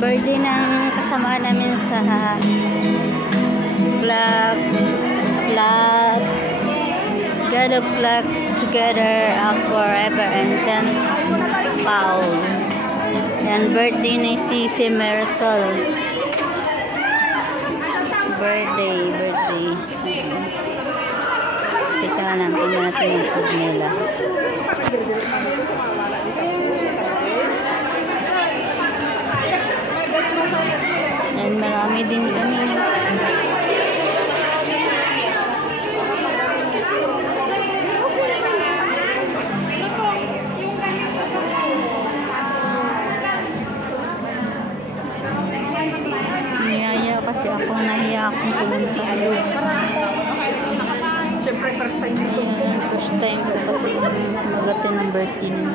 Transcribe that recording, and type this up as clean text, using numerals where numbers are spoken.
birthday ng kasama namin sa vlog. God of vlog together forever and St. Paul. Yan, birthday ni si Marisol. Birthday. Teka lang, tingnan natin yung food nila. And marami din kami. Niyaya kasi ako, nahiya akong pumunta. Siyempre, first time ko kasi magatin ng birthday niya.